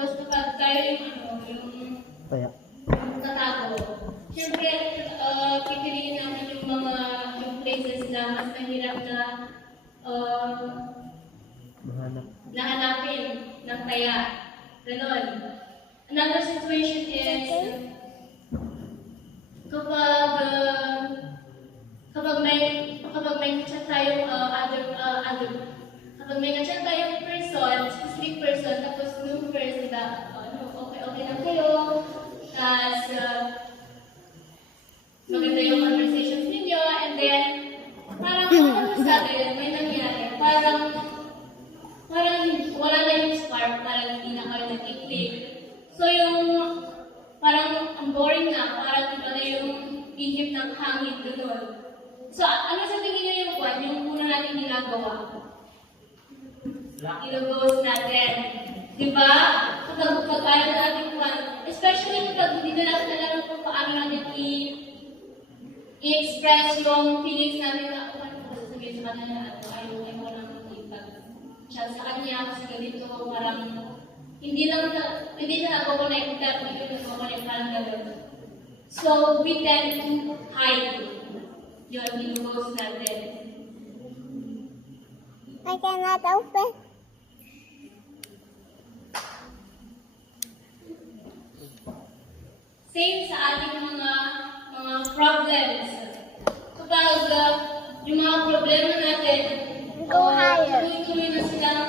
Tapos kapag tayo yung natakot, siyempre, pipiliin natin yung places na mas mahirap na nahanapin ng taya. Ganon. Another situation is, kapag may chat tayong kapag may chat tayong person, specific person, tapos yung person na okay lang kayo, tapos maganda yung conversations ninyo, and then parang sa atin, may nangyari, parang wala na yung spark, parang hindi na kayo nag-click. So yung parang ang boring na, parang iba na yung ihip ng hangin doon. So ano sa tingin niyo yung kwan, yung una natin ginagawa? Ginagos natin. Diba? Kapag tayo na natin kwan, especially kapag hindi na natin alam kung paano natin i-express yung feelings natin na sasabihin sa kanila at ayaw ko lang ipag-chat sa kanya kasi ganito parang hindi na ako-connect parang gano'n. So, we tend to hide yun, ginugos natin. I cannot open. Same sa ating mga problems. Kapag yung mga problema natin, tuloy-tuloy na silang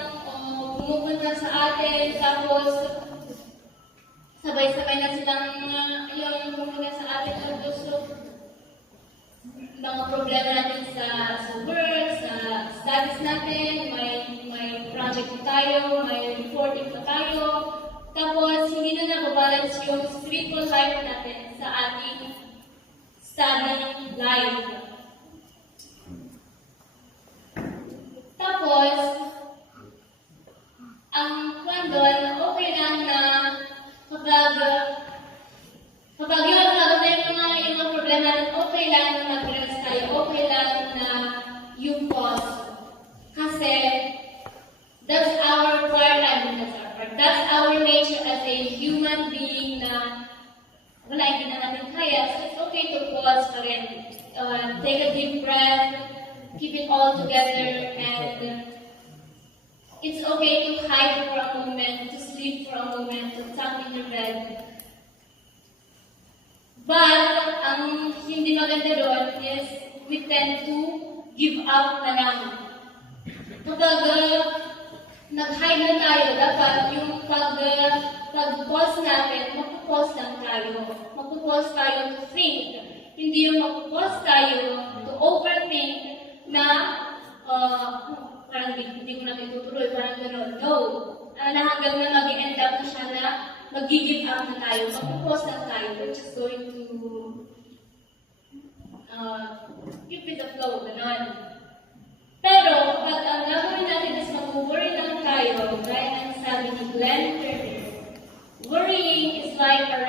pumupunta sa atin, tapos sabay-sabay na silang yung pumunta sa atin, tapos mga problema natin sa work, sa studies natin, may project pa tayo, may reporting pa tayo, tapos hindi na nababalance yung spiritual life natin sa ating study life. Tapos, ang doon, okay lang na kapag yun, yung mga problema natin, okay lang na mag-rest tayo, okay lang na yung pause. Kasi, that's our part, that's our nature as a human being na wala, hindi na natin kaya. So, it's okay to pause pa rin. Take a deep breath, keep it all together, and it's okay to hide for a moment, to sleep for a moment, to tuck in your bed. But, ang hindi maganda doon is we tend to give up na lang. Kapag nag-hide na tayo, dapat yung pag-pause natin, mag-pause lang tayo. Mag-pause tayo to think. Hindi yung mag-pause tayo to overthink na parang hindi ko na itutuloy, parang gano'n. No. Na hanggang na mag-end up na siya na mag-give up na tayo. Mag-pause lang tayo. We're just going to keep with the flow, gano'n. Pero, kapag ang gagawin natin is mag-worry lang tayo, gaya ng sabi ni Glenn Curtis, worrying is like a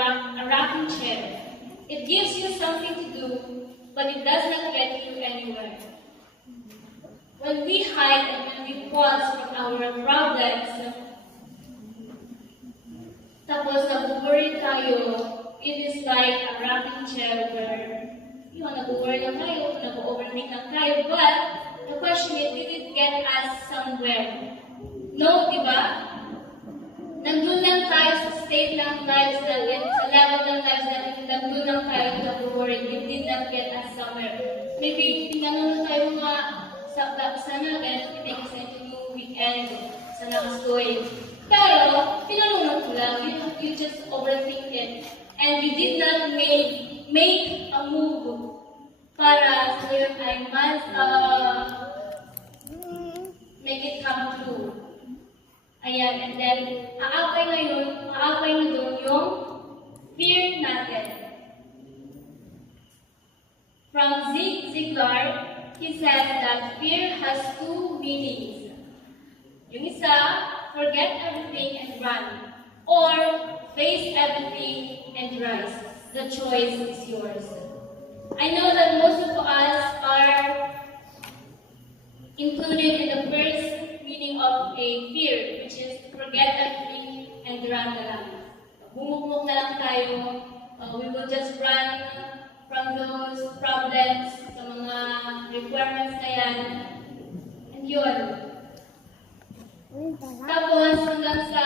rocking chair. It gives you something to do, but it does not get you anywhere. When we hide and when we pause from our problems, tapos nag-worry tayo, it is like a rocking chair where nag-worry lang tayo, nag-overthink lang tayo, but the question is, did it get us somewhere? No, di ba? Nandun lang tayo sa state ng lives natin, sa level ng lives natin, nandun lang tayo nag-worry, it did not get us somewhere. Maybe, tinanong na tayo mga sana then we make sense yung weekend sa next going. Pero, pinanunod ko lang, you just overthink it. And you did not make a move para sa iyo ay mas make it come true. Ayan, and then, aakay na doon yung fear natin. From Zig Ziglar, he says that fear has two meanings. Yung isa, forget everything and run. Or, face everything and rise. The choice is yours. I know that most of us are included in the first meaning of a fear, which is to forget everything and run na lang. Bumukmok na lang tayo. We will just run from those problems sa mga requirements na yan. And yun. Tapos hanggang sa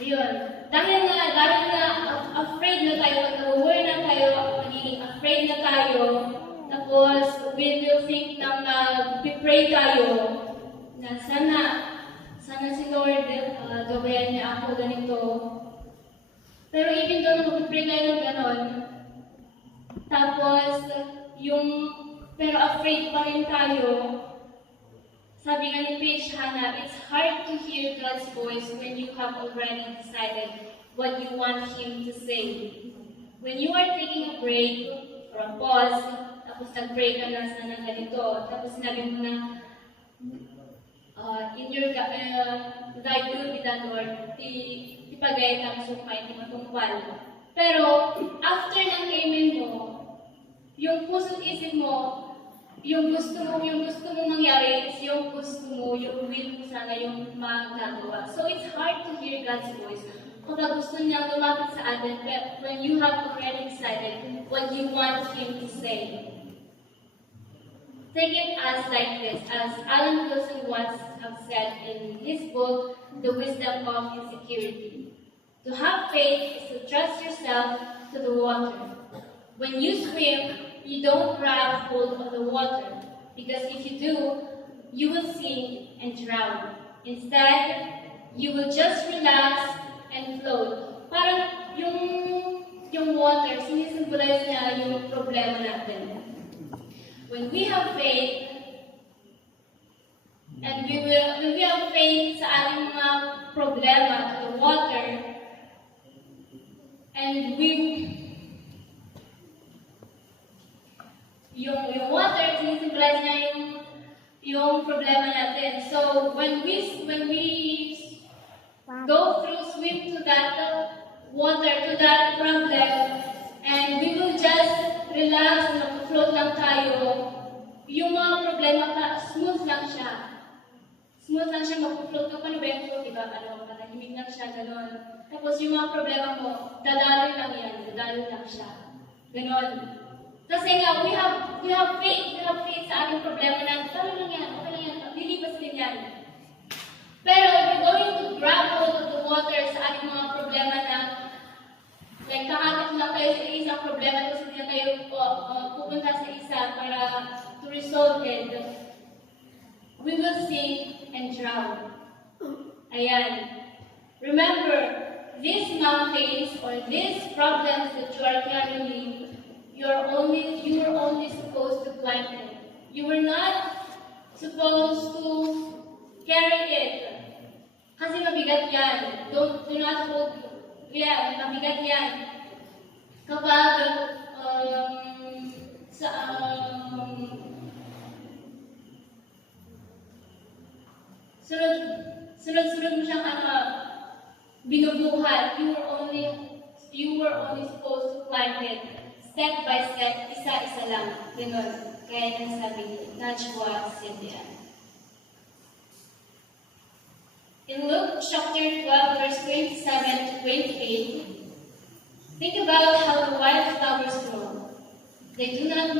ayun. Dahil na afraid na tayo, nag-worry na tayo, nagiging afraid na tayo, tapos we will think na mag-pray tayo na sana si Lord gabayan niya ako ganito. Pero even though na mag-pray tayo ng ganon, tapos pero afraid pa rin tayo. Sabi nga ni Paige Hannah, it's hard to hear God's voice when you have already decided what you want Him to say. When you are taking a break or a pause, tapos nag-pray ka na sa ganito, tapos sinabi mo na, in your thy will be done, Lord, ipagay ang sukay, di matungpal. Pero, after ng amen mo, yung puso't isip mo, yung gusto mo mangyari is yung gusto mo, yung will mo sana yung magagawa. So it's hard to hear God's voice. Kapag gusto niya lumapit sa atin, but when you have already decided what you want Him to say. Take it as like this, as Alan Wilson once have said in his book, The Wisdom of Insecurity. To have faith is to trust yourself to the water. When you swim, you don't grab hold of the water, because if you do, you will sink and drown. Instead, you will just relax and float. Parang yung water, sinisimbolize niya yung problema natin. When we have faith, and when we have faith sa ating mga problema to the water, and yung water, sinisimbolize niya yung problema natin. So, when we go through, swim to that water, to that problem, and we will just relax, mag-float lang tayo, yung mga problema smooth lang siya. Smooth lang siya, mag-float ka pa na ba yung float, diba? Patahimik lang siya, gano'n. Tapos yung mga problema mo, dadaloy lang yan, dadaloy lang siya. Gano'n. Kasi nga, we have faith sa ating problema na, talo lang yan, okay lang yan, lilipas din yan. Pero if you're going to grab hold of the water sa ating mga problema na, like, kakakit lang tayo sa isang problema, tapos hindi na tayo pupunta sa isa para to resolve it, we will sink and drown. Ayan. Remember, these mountains or these problems that you are carrying, you are only supposed to climb it. You were not supposed to carry it. Kasi mabigat yan. Do not hold. Yeah, mabigat yan. Kapag sunod mo siyang binubuhat. You were only supposed to climb it. Step by step, isa-isa lang. Ganun. Kaya nang sabi ni Najwa Cynthia. In Luke chapter 12, verse 27 to 28, think about how the wildflowers grow. They do not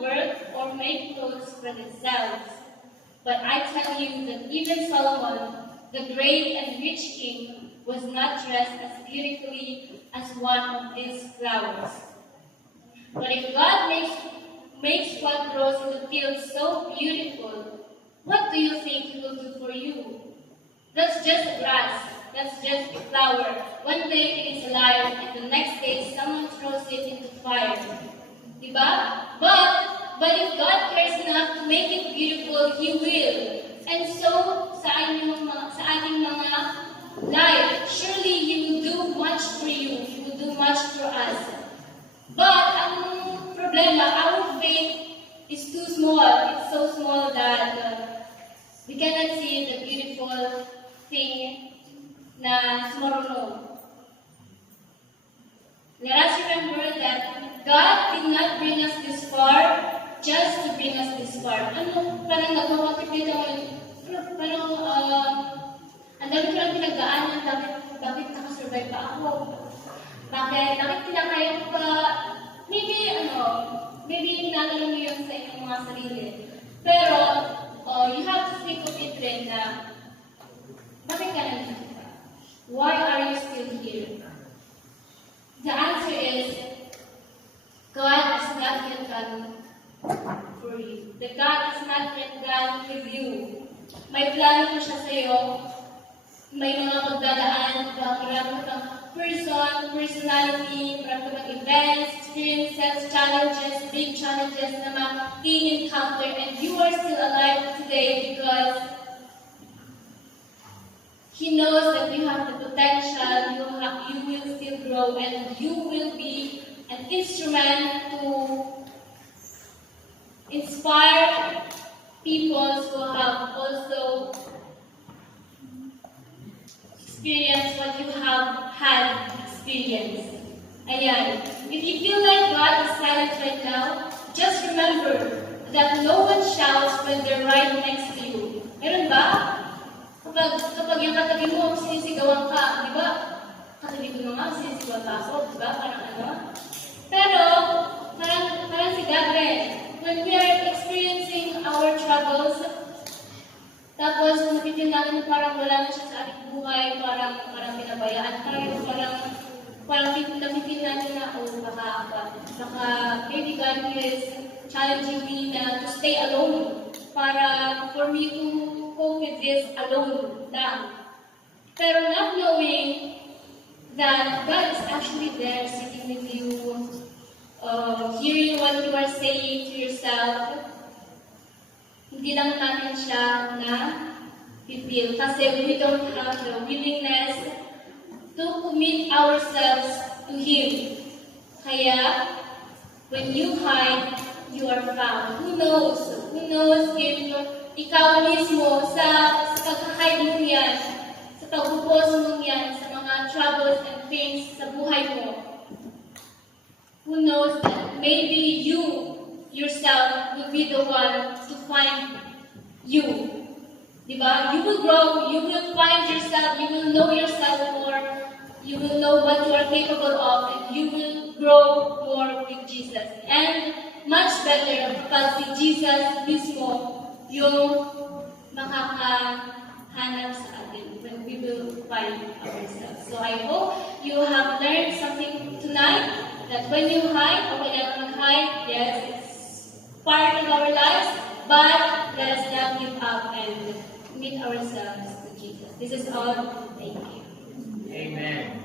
work or make clothes for themselves. But I tell you that even Solomon, the great and rich king, was not dressed as beautifully as one of these flowers. But if God makes what grows in the field so beautiful, what do you think He will do for you? That's just grass. That's just a flower. One day it is alive, and the next day someone throws it into fire. Diba? But if God cares enough to make it beautiful, He will. And so, sa ating mga life, surely He will do much for you. He will do much for us. But ang problema, our faith is too small. It's so small that we cannot see the beautiful thing na sumarunong. Let us remember that God did not bring us this far just to bring us this far. Parang nagpapatikita mo, parang, ang dami ko lang pinagdaanan, bakit nakasurvive pa ako? Bakit kinakaya ko pa? Maybe hinagano mo yun sa inyong mga sarili. Pero, you have to think of it rin na, bakit ka nandito ka? Why are you still here? The answer is, God has not yet done for you. The God has not yet done with you. May plano ko siya sa'yo. May mga pagdadaan, marami kang personality, marami kang events, experiences, challenges, big challenges na ma-encounter, and you are still alive today because He knows that you have the potential, you will still grow, and you will be an instrument to inspire people who have also experienced what you have had experienced. Ayan. If you feel like God is silent right now, just remember that no one shouts when they're right next to you. Meron ba? Kapag yung katabi mo, sinisigawan ka, di ba? Katabi ko naman, sinisigawan ka ako, di ba? Pero, parang si God rin. When we are experiencing our troubles, tapos napitin natin parang wala na siya sa ating buhay, parang pinabayaan tayo, parang napitin natin na, baka maybe God is challenging me na to stay alone, for me to cope with this alone lang. Pero not knowing that God is actually there sitting with you, hearing what you are saying to yourself, hindi lang natin siya na feel kasi we don't have the willingness to commit ourselves to Him. Kaya, when you hide, you are found. Who knows if ikaw mismo sa pag-hide mo yan, sa pag-upos mo yan, sa mga troubles and things sa buhay mo, who knows that maybe you yourself will be the one to find you. Diba? You will grow, you will find yourself, you will know yourself more, you will know what you are capable of, and you will grow more with Jesus. And much better kapag si Jesus mismo yung makakahanap sa atin when we will find ourselves. So I hope you have learned something tonight that when you hide, okay lang mag-hide, yes, it's part of our lives, but let us not give up and commit ourselves to Jesus. This is all. Thank you. Amen.